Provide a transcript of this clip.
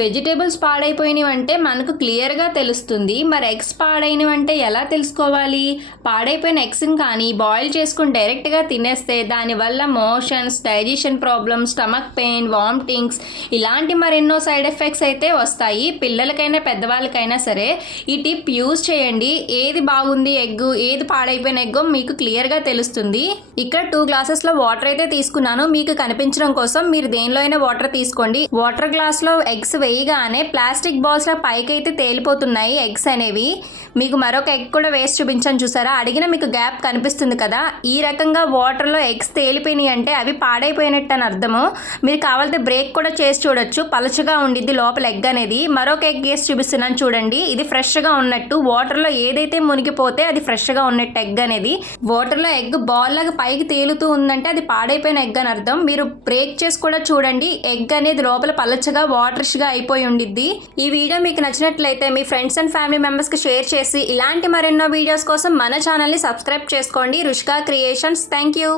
Vegetables పాడైపోయినవంటే మనకు క్లియర్‌గా తెలుస్తుంది. మరి ఎగ్స్ పాడైనవంటే ఎలా తెలుసుకోవాలి? పాడైపోయిన ఎగ్స్‌ని కానీ బాయిల్ చేసుకొని డైరెక్ట్‌గా తినేస్తే దానివల్ల motions, digestion problems, stomach pain, vomitings ఇలాంటి మరెన్నో సైడ్ ఎఫెక్ట్స్ అయితే వస్తాయి. పిల్లలకైనా పెద్దవాళ్ళకైనా సరే ఈ టిప్ యూజ్ చేయండి. ఏది బాగుంది ఎగ్గు, ఏది పాడైపోయిన ఎగ్గో మీకు క్లియర్‌గా తెలుస్తుంది. ఇక్కడ 2 గ్లాసెస్‌లో వాటర్ అయితే తీసుకున్నాను. మీకు కనిపించడం కోసం మీరు దేనిలో అయినా వాటర్ తీసుకోండి. వాటర్ గ్లాస్‌లో ఎగ్స్ వేయగానే ప్లాస్టిక్ బాల్స్లో పైకి అయితే తేలిపోతున్నాయి ఎగ్స్ అనేవి. మీకు మరొక ఎగ్ కూడా వేసి చూపించాను చూసారా, అడిగిన మీకు గ్యాప్ కనిపిస్తుంది కదా. ఈ రకంగా వాటర్లో ఎగ్స్ తేలిపోయినాయి అంటే అవి పాడైపోయినట్టు అని అర్థము. మీరు కావాలంటే బ్రేక్ కూడా చేసి చూడొచ్చు, పలచగా ఉండిద్ది లోపల ఎగ్ అనేది. మరొక ఎగ్ వేసి చూపిస్తున్నాను చూడండి, ఇది ఫ్రెష్గా ఉన్నట్టు. వాటర్లో ఏదైతే మునిగిపోతే అది ఫ్రెష్గా ఉన్నట్టు ఎగ్ అనేది. వాటర్లో ఎగ్ బాల్ లాగా పైకి తేలుతూ ఉందంటే అది పాడైపోయిన ఎగ్ అని అర్థం. మీరు బ్రేక్ చేసి కూడా చూడండి, ఎగ్ అనేది లోపల పలచగా వాటర్స్గా అయిపోయి ఉండిద్ది. ఈ వీడియో మీకు నచ్చినట్లయితే మీ ఫ్రెండ్స్ అండ్ ఫ్యామిలీ మెంబర్స్కి షేర్ చేసి ఇలాంటి మరెన్నో వీడియోస్ కోసం మన ఛానల్ని సబ్స్క్రైబ్ చేసుకోండి. రుషికా క్రియేషన్స్. Thank you.